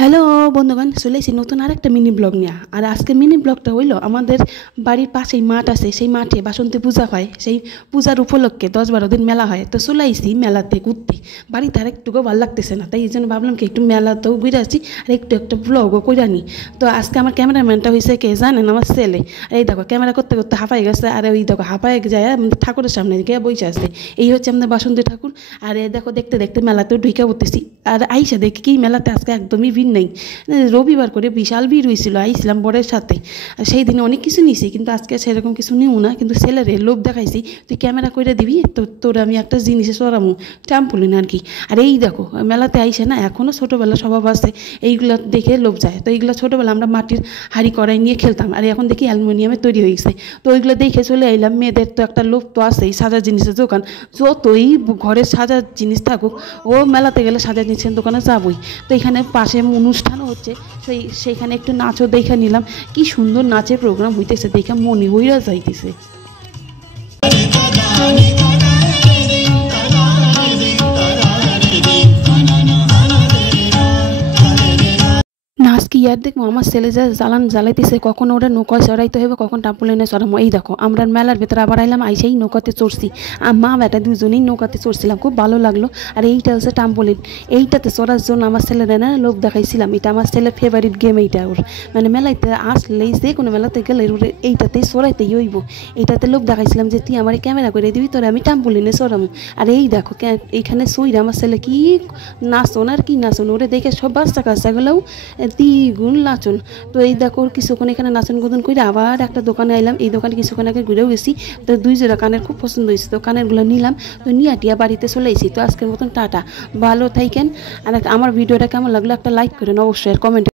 Hello বন্ধুগণ, চলে এসেছি নতুন আরেকটা মিনি ব্লগ নিয়ে। আর আজকে মিনি ব্লগটা হইলো আমাদের বাড়ির পাশেই মাঠ আছে, সেই মাঠে বাসন্তী পূজা হয়। সেই পূজার উপলক্ষে 10-12 দিন মেলা হয়। তো চলে আসছি মেলাতে ঘুরতে। বাড়িতে আর একটুকু ভালো লাগতেছে না, তাই এই জন্য ভাবলাম কি একটু মেলাতেও ঘুরে আসছি আর একটু একটা ব্লগও করে আনি। তো আজকে আমার ক্যামেরাম্যানটা হয়েছে কে জানেন, আমার ছেলে। আর এই দেখো ক্যামেরা করতে করতে হাঁপাই গেছে, আর ওই দেখো হাঁপাই যায় ঠাকুরের সামনে গিয়ে বসে আসছে। এই হচ্ছে আমাদের বাসন্তী ঠাকুর। আর এ দেখো দেখতে দেখতে মেলাতেও ঢুকে পড়তেছি। আর আইসা দেখি কি মেলাতে আজকে একদমই ভিড় নেই। রবিবার করে বিশাল ভিড় হয়েছিল, আইছিলাম বরের সাথে। সেই দিনে অনেক কিছু নিয়েছি, কিন্তু আজকে সেরকম কিছু নিও না। কিন্তু ছেলেরে লোভ দেখাইছি, তুই ক্যামেরা করে দিবি তো তোর আমি একটা জিনিসে চড়ামু, ট্রাম্পোলিন আর কি। আর এই দেখো মেলাতে আইসে না, এখনও ছোটোবেলা স্বভাব আছে, এইগুলো দেখে লোভ যায়। তো এইগুলো ছোটোবেলা আমরা মাটির হাঁড়ি কড়াই নিয়ে খেলতাম, আর এখন দেখি অ্যালুমিনিয়ামে তৈরি হয়ে গেছে। তো ওইগুলো দেখে চলে আইলাম। মেয়েদের তো একটা লোভ তো আছেই, সাজার জিনিসের দোকান। যতই ঘরে সাজার জিনিস থাকুক, ও মেলাতে গেলে সাজার জিনিসের দোকানে যাবই। তো এখানে পাশে অনুষ্ঠানও হচ্ছে, সেইখানে একটু নাচও দেখে নিলাম। কি সুন্দর নাচের প্রোগ্রাম হইতেছে, দেখে মনে হইরা যাইতেছে। নাচ কি আর দেখবো, আমার ছেলে যা জ্বালান জ্বালাইতেছে, কখন ওরা নৌকায় চড়াইতে হবে, কখন টাম্পুলিনে চড়াবো। এই দেখো আমরা মেলার ভেতরে আবার আইলাম, আইসেই নৌকাতে চড়ছি। আর মা বেটা দুজনেই নৌকাতে চড়ছিলাম, খুব ভালো লাগলো। আর এইটা হচ্ছে টাম্পুলিন, এইটাতে চড়ার জন্য আমার ছেলেরা না লোভ দেখাইছিলাম। এটা আমার ছেলের ফেভারিট গেম এইটা ওর, মানে মেলাইতে আসলেই যে কোনো মেলাতে গেলে ওরে এইটাতেই চড়াইতেই হইব। এইটাতে লোভ দেখাইছিলাম যে তুই আমার ক্যামেরা করে দিবি, তোরে আমি টাম্পুলিনে চড়াবো। আর এই দেখো এইখানে সইরা আমার ছেলে কি নাচন আর কি নাচন, ওরে দেখে সব বাচ্চা কাচ্চাগুলোও দ্বিগুণ নাচন। তো এই দেখো কিছুক্ষণ এখানে নাচন গোদন করে আবার একটা দোকানে আইলাম। এই দোকানে কিছুক্ষণ আগে ঘুরেও গেছি। তো 2 জোড়া কানের খুব পছন্দ হয়েছে, তো কানেরগুলো নিলাম। তো নিয়ে টিয়া বাড়িতে চলে এসেছি। তো আজকের মতন টাটা, ভালো থাকেন। আর আমার ভিডিওটা কেমন লাগলো একটা লাইক করেন অবশ্যই, আর কমেন্ট